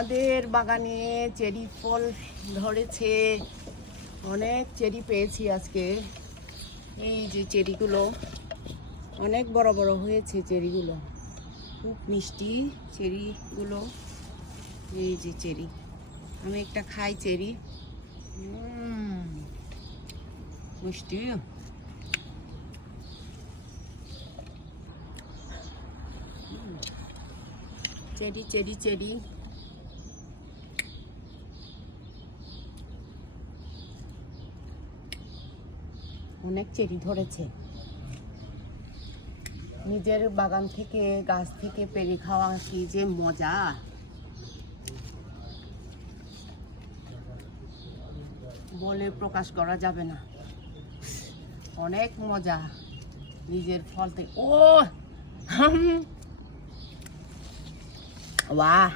আমাদের বাগানে চেরি ফল ধরেছে, অনেক চেরি পেয়েছি আজকে। এই যে চেরিগুলো অনেক বড় বড় হয়েছে, চেরিগুলো খুব মিষ্টি চেরিগুলো। এই যে চেরি, আমি একটা খাই চেরি, মিষ্টি। চেরি চেরি চেরি, অনেক চেরি ধরেছে। নিজের বাগান থেকে, গাছ থেকে পেড়ে খাওয়া কি যে মজা! বলে প্রকাশ করা যাবে না, অনেক মজা নিজের ফল থেকে। ও বাহ!